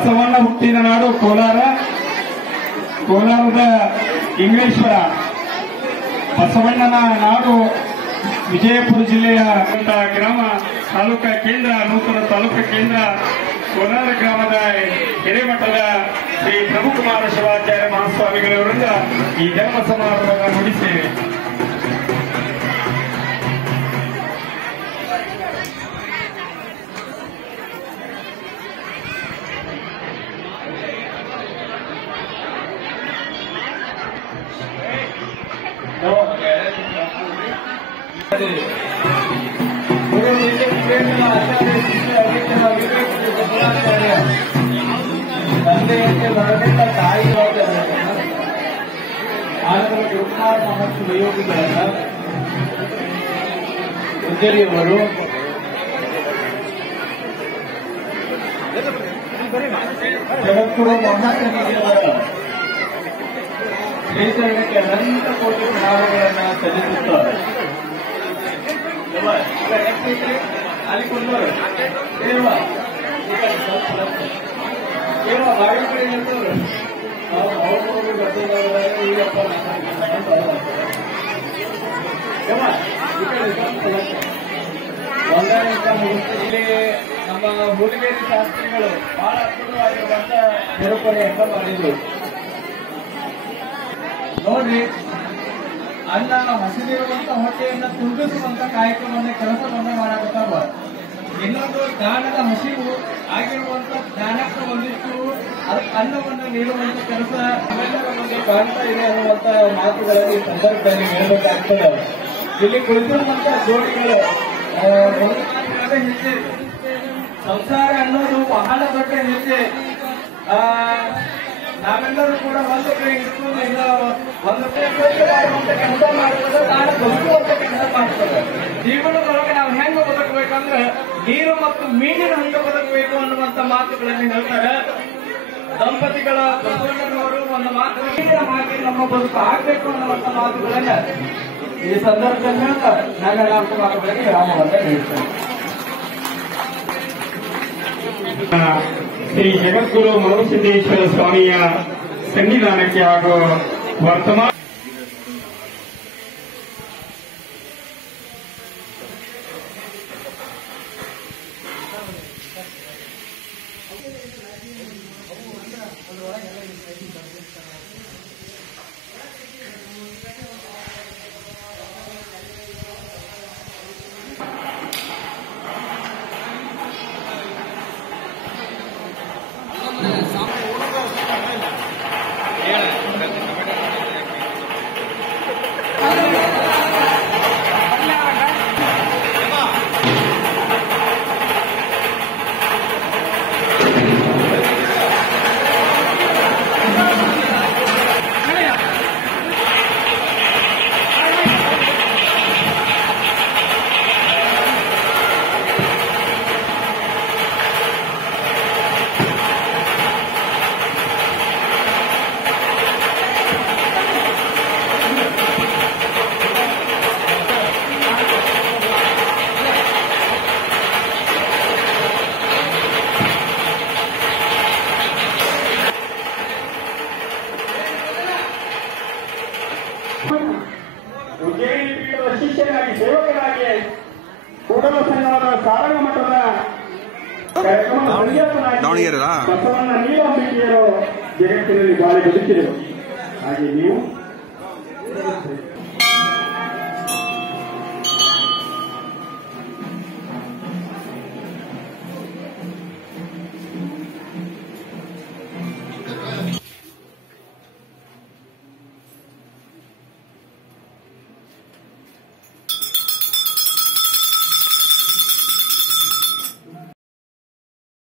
ಬಸವಣ್ಣ ಹುಟ್ಟಿದ ನಾಡು ಕೋಲಾರ. ಕೋಲಾರದ ಇಂಗ್ಲೇಶ್ವರ ಬಸವಣ್ಣನ ನಾಡು ವಿಜಯಪುರ ಜಿಲ್ಲೆಯ ಗ್ರಾಮ ತಾಲೂಕಾ ಕೇಂದ್ರ, ನೂತನ ತಾಲೂಕಾ ಕೇಂದ್ರ ಕೋಲಾರ ಗ್ರಾಮದ ಹಿರೇಮಠದ ಶ್ರೀ ಪ್ರಭುಕುಮಾರ ಶಿವಾಚಾರ್ಯ ಮಹಾಸ್ವಾಮಿಗಳವರಿಂದ ಈ ಧರ್ಮ ಸಮಾರಂಭವನ್ನು ನುಡಿಸಿದ್ದೇವೆ. ತಂದೆಯಂತೆ ಬರಬೇಕ ತಾಯಿ ಆನಂತರ ಶಿವಕುಮಾರ ಮಹರ್ಷಿ ವಿಯೋಗಿಗಳನ್ನ ಉಜ್ಜರಿಯವರು ಜಗದ್ಗುರು ಮಹಾತ್ಮರ ಶ್ರೀಚರಣಕ್ಕೆ ಅನಂತ ಕೋಟಿ ಪ್ರಣಾಮಗಳನ್ನು ಸಲ್ಲಿಸುತ್ತಾರೆ. ಅಲ್ಲಿ ಕೊಂಡವರು ಬಾಗಿ ಕಡೆ ನಿಂತವ್ರು ಇಲ್ಲಿ ನಮ್ಮ ಹುಲಿಗೇರಿ ಶಾಸ್ತ್ರಿಗಳು ಬಹಳ ಅದ್ಭುತವಾಗಿರುವಂತ ನಿರೂಪಣೆಯನ್ನು ಮಾಡಿದ್ರು. ನೋಡ್ರಿ, ಅನ್ನ ಹಸಿದಿರುವಂತ ಹೊಟ್ಟೆಯನ್ನ ತುಂಬಿಸುವಂತ ಕಾರ್ಯಕ್ರಮವನ್ನ ಕೆಲಸವನ್ನ ಮಾಡಾಕತ್ತಾವ. ಇನ್ನೊಂದು ಜ್ಞಾನದ ಹಸಿವು ಆಗಿರುವಂತ ಜ್ಞಾನಕ್ಕೆ ಒಂದಿಷ್ಟು ಅನ್ನವನ್ನು ನೀಡುವಂತ ಕೆಲಸ ಅವೆಲ್ಲರ ಮುಂದೆ ಕಾಣ್ತಾ ಇದೆ ಅನ್ನುವಂತ ಮಾತುಗಳಲ್ಲಿ ಈ ಸಂದರ್ಭದಲ್ಲಿ ಹೇಳಬೇಕಾಗ್ತದೆ. ಇಲ್ಲಿ ಕುಳಿತಿರುವಂತ ಜೋಡಿಗಳು ಹೆಜ್ಜೆ, ಸಂಸಾರ ಅನ್ನೋದು ಬಹಳ ದೊಡ್ಡ ಹೆಜ್ಜೆ. ನಾವೆಲ್ಲರೂ ಕೂಡ ಒಂದು ಕೈ ಹಿಡಿದು ಇಲ್ಲ ಒಂದು ಕೆಲಸ ಮಾಡ್ತದೆ, ನಾನು ಬದುಕುವಂತ ಕೆಲಸ ಮಾಡ್ತದೆ. ಜೀವನದೊಳಗೆ ನಾವು ಹೆಂಗ ಬದುಕಬೇಕಂದ್ರೆ ನೀರು ಮತ್ತು ಮೀನಿನ ಹಂಗ ಬದುಕಬೇಕು ಅನ್ನುವಂತ ಮಾತುಗಳನ್ನು ಹೇಳ್ತಾರೆ ದಂಪತಿಗಳ. ಬಸವಣ್ಣನವರು ಒಂದು ಮಾತು ಹಾಗೆ ನಮ್ಮ ಬದುಕು ಆಗ್ಬೇಕು ಅನ್ನುವಂತ ಮಾತುಗಳನ್ನ ಈ ಸಂದರ್ಭದಲ್ಲಿ ಹೇಳ್ತಾರೆ. ನನ್ನ ನಾಲ್ಕು ರಾಮವನ್ನ ಹೇಳ್ತಾರೆ. ಶ್ರೀ ಜಗದ್ಗುರು ಮರುಸಿದ್ದೇಶ್ವರ ಸ್ವಾಮಿಯ ಸನ್ನಿಧಾನಕ್ಕೆ ಹಾಗೂ ವರ್ತಮಾನ ಉಜ್ಜಯಿನಿ ಪೀಠದ ಶಿಷ್ಯನಾಗಿ ಸೇವಕನಾಗಿ ಕೂಡಲ ಸಂಗಮದ ಸಾರಂಗ ಮಠದ ಬಸವಣ್ಣ ನೀಲಂಬಿಕೆಯರು ಜಗತ್ತಿನಲ್ಲಿ ಬಾಳಿ ಬದುಕಿದರು. ಹಾಗೆ ನೀವು